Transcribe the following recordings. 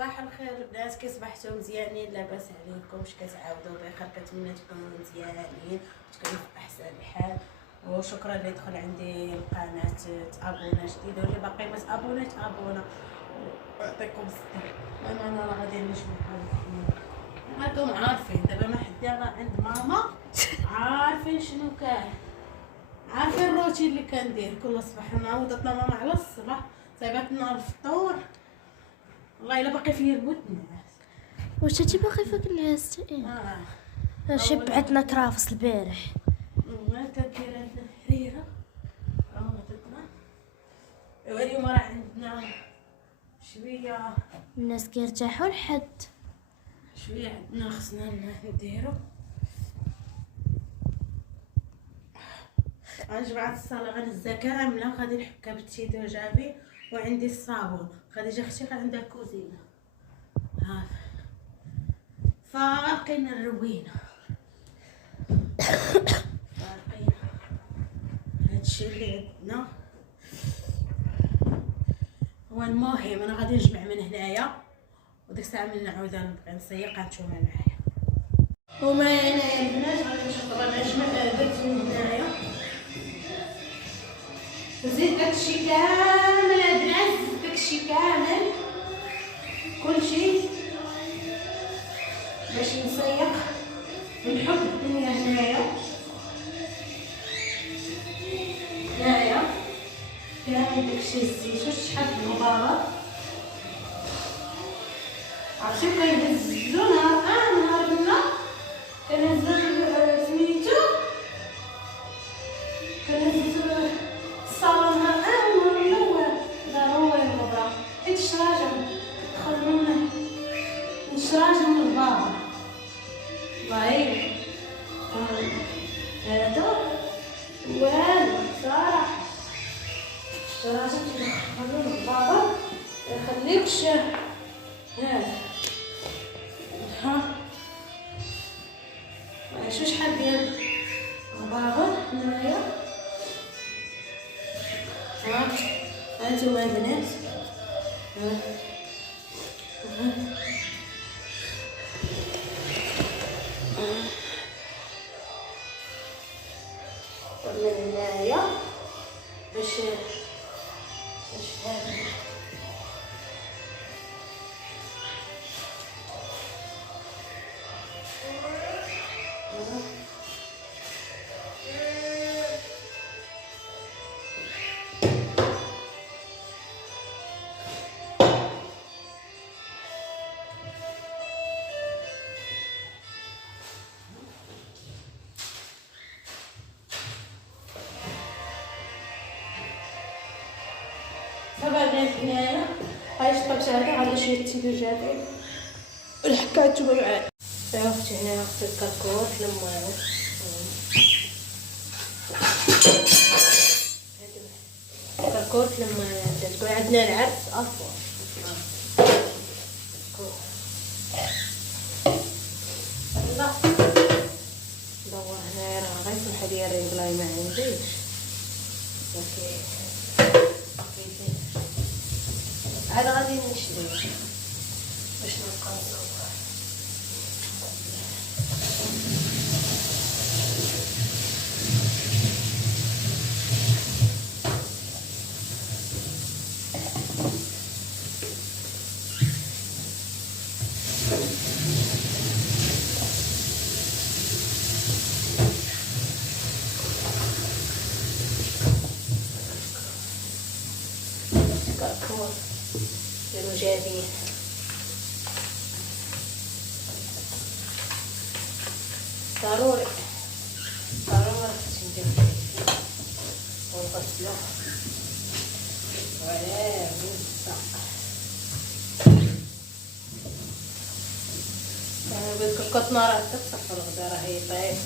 صباح الخير البنات، كي صبحتوا مزيانين؟ لاباس عليكم؟ اش كتعاودوا بخير؟ كنتمنى تكونوا مزيانين وتكونوا في احسن حال. وشكرا اللي دخل عندي القناه تابونا جديد، واللي باقي ما تابونا تابونا. يعطيكم الصحه. انا راه غادي نجمع راكم عارفين دابا ما حد راه عند ماما، عارفين شنو كاين، عارفين الروتين اللي كندير كل صباح. نعاود نطلع ماما على الصباح صايبات نهار الفطور. والله الا باقي فيا الموت النعاس. واش انتي باغي فيك النعاس؟ شبعتنا كرافس البارح. ما كدير عندنا حريره راودتنا. اليوم راه عندنا شويه الناس كيرتاحوا لحد شويه، عندنا خصنا نديرو. غنجمع الصاله غنهزها كامله، غادي نحكها بالتيدو جافي، وعندي الصابون. خديجه اختي عندها كوزينه ها فارقين الروينه، فارقين هادشي اللي عندنا. هو المهم انا غادي نجمع من هنايا، وديك الساعه من نعاود نبقى نسيق غنتوما معايا. وما هنايا البنات غادي نشوف راه نجمع. درت من هنايا زيد داكشي كامل البنات، داكشي كامل كلشي باش نسيق ونحط الدنيا هنايا كامل داكشي الزيت. شفتي شحال في الغبارات؟ عرفتي كيهزو نهار بالنهار كنهزو سميتو، كنهزو الصالون نهار الاول ضروري الغبره، حيت الشراجم كتدخل من الشراجم من البابا. ضعيف هذا والو صراحه، الشراجم كيدخلو من البابا ميخليكش شو شحال ديال غبارة هنايا. هانتوما البنات من هنايا باش هذا دابا هنايا هاي الطبش هذا على شويه تيدوجاتي والحكا نتوما معايا. يا اختي هنا اختي الكركور لماعو الكركور لما تقول عندنا العرس اصلا الله دور هنايا راه غير سمح لي الرجلاي ما عنديش. اوكي هذا غادي نشريه باش نبقى نصور. كركور المجابين ضروري خصني ندير ونغسلو ولا بغيت الكطنه راه تتصفى الغدا راه هي طايب.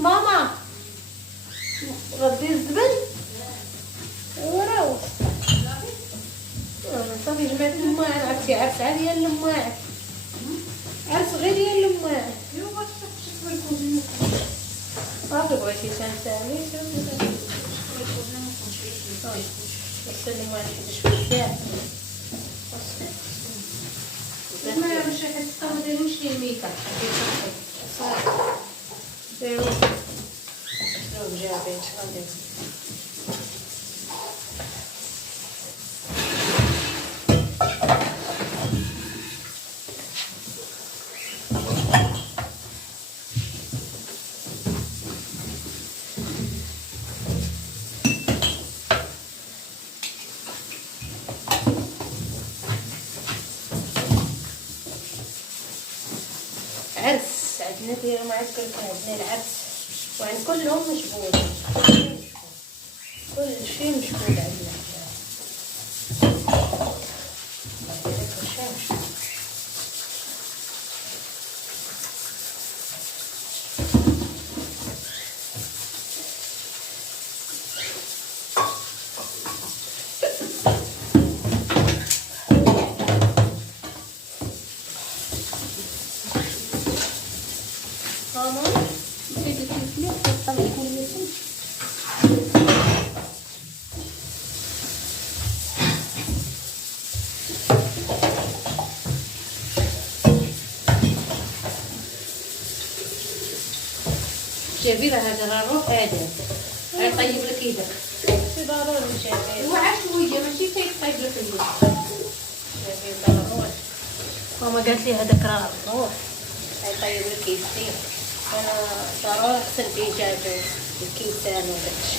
ماما غدي الزبل وراه صافي جمعت الماعن. عرفتي عرس عاليه الماعن، عرس غير ديال الماعن. صافي بغيتي تنسالي بس اللي ما نحبش بزاف ما مش حتى ما ديروش لي الميكا صافي ديرو شنو جابين شنو ندير عرس عندنا في معسكر عندنا العرس وعند كلهم مشغول كل شيء مشغول عندنا ماما بدي كيف تطلع كل شيء جابي لها جرارو ادم غيطيب لك يدك شي ضروري جابي هو عشويه ماشي كيطيب لك يدك جابي ضروري ماما قالت لي هذاك راه روح غيطيب لك يدك انا ضروري اغسل الدجاج والكيسان وداكشي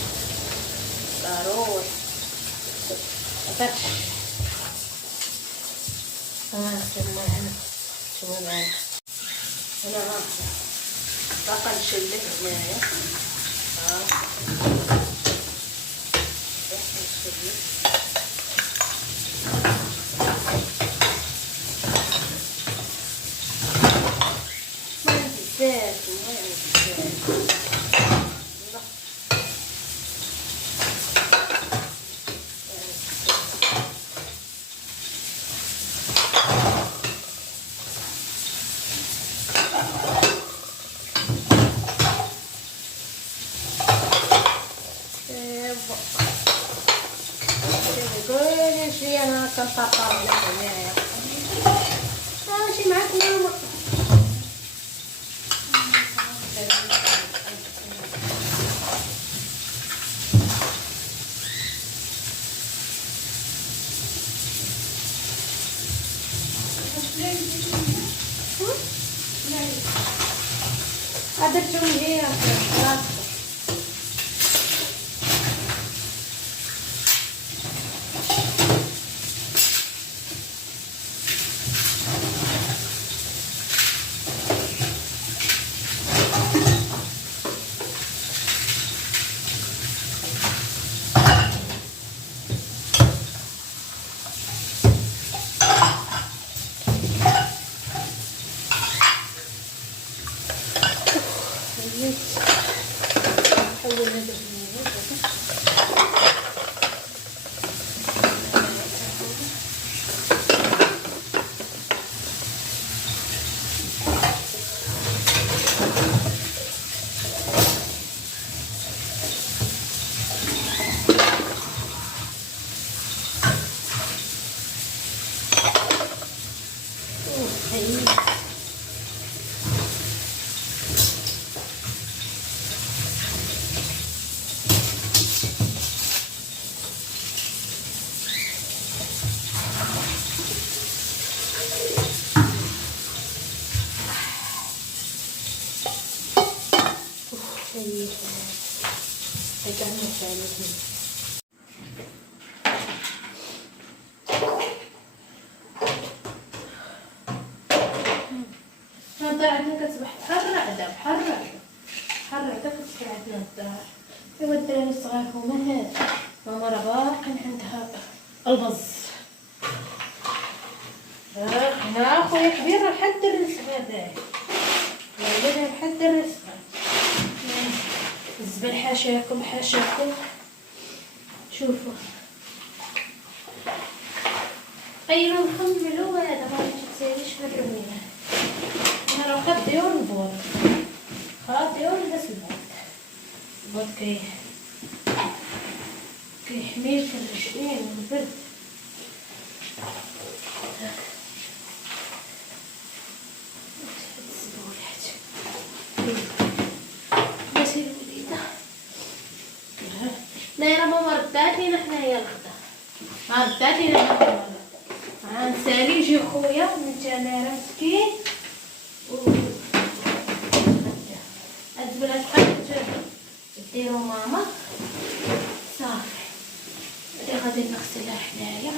ضروري داكشي غنغسل معنا شنو معنا انا غنغسل باقا نشلك هنايا بزاف شويه انا كنطرطر على هنايا ماشي معاك ماما هذا شو هي خلاص نحول هذا هذا عندنا كتصبح بحال رعدة بحال كتصبح عندنا الدار. ايوا الدراري الصغار هما هاد ماما راه باقي عندها البز هنا خويا كبير لحد الرسمه داير ولا لحد الرسمه الزبل حاشاكم شوفوا غيروا نخملوا هذا ما تساليش في الرميه انا راه خديو البور بس البارد البوط كيحميك الرجلين من البرد. ماشي الوليدة نايرة ماما ردات لينا حنايا الغدا، ما ردات لينا حنايا غنسالي يجي خويا من تمارة مسكين هاد البنات بقات ديرو ماما صافي. هادي غادي نغسلها حنايا.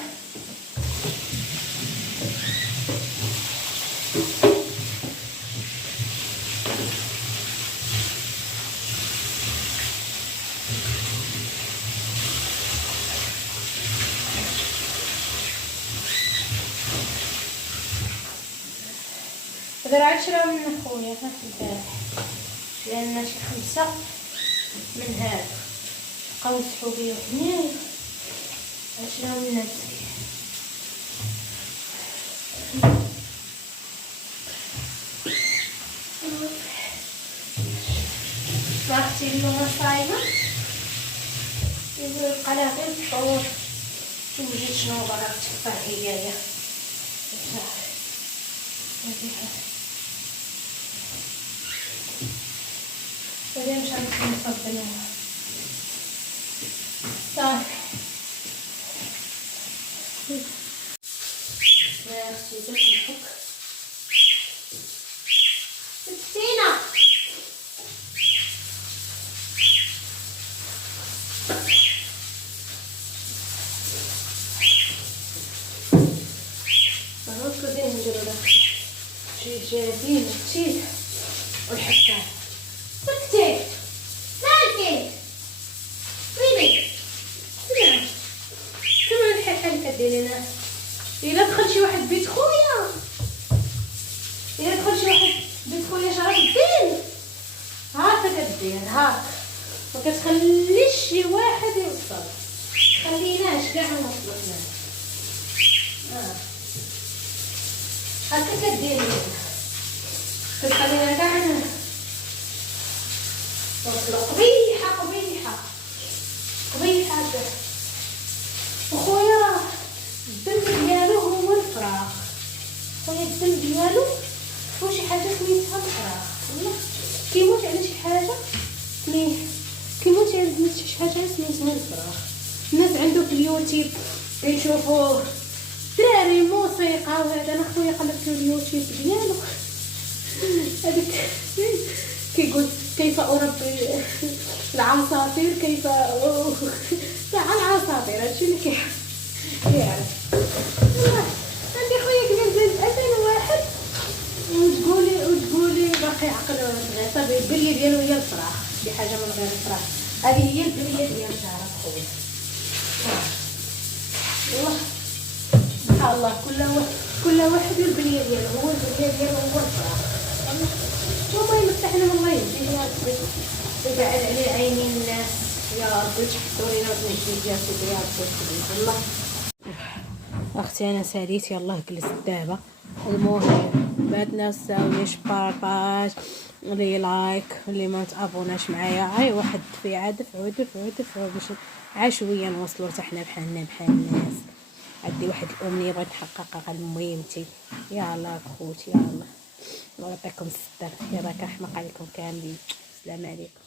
هذا عاد شرا من خويا ها البارح، لان شي 5 من هاد بقاو يسحو بيه حنايا، شرا من مسكين. ما اختي اليوم صايمه يبقى لها غير الفطور، وجيت شنو باغا تقطع ايايا صافي. هادي مش عارفه نفضل صافي. يا اختي درت الحك سكينه ضروري كلنا نديرو داك شي جاهزين التيل والحكام. سكتي مالكي ويلي سمع سمع الحال كديرينا. الا دخل شي واحد بيت خويا، الا دخل شي واحد بيت خويا شرف الدين هاكا كدير هاك، ما كتخليش شي واحد يوصل، خليناش كاع نوصلو هنايا هاكا كديري كتخلينا كاع نوصلو. قبيحه قبيحه قبيحه هكا. وخويا الذنب ديالو هو الفراغ، خويا الذنب ديالو هو شي حاجه سميتها الفراغ، والله كيموت على شي حاجه كيموت على شي حاجه سميتها الفراغ. الناس عنده في اليوتيوب كيشوفوا دراري موسيقى وهذا، انا خويا قلبت اليوتيوب ديالو هذاك كيقول كيف اربي العصافير، كيف تاع العصافير، هادشي اللي كيعرف. عندي خويا كبير 2001 وتقولي باقي عقل صغير. صافي البليه ديالو هي الفراغ، شي حاجه من غير الفراغ، هذه هي البليه ديال شعرك خويا. والله سبحان الله كل واحد والبليه ديالو، هو البليه ديالو هو الفراغ. والله يمسحنا من الله يهديه يا ربي ويبعد عليه عينين الناس يا ربي، تحطوا لينا الفيديوهات يا ربي والله. اختي انا ساليت يلاه جلست دابا. المهم بغيتنا نساويش بارطاج لي لايك، اللي ما تابوناش معايا هاي واحد دفيعه دفعوا باش عشويه نوصلوا حتى حنا بحالنا بحال الناس. عندي واحد الامنيه بغيت نحققها لميمتي. يلا خوتي يلا الله يعطيكم الستر، يا راك رحمه عليكم كاملين. السلام عليكم.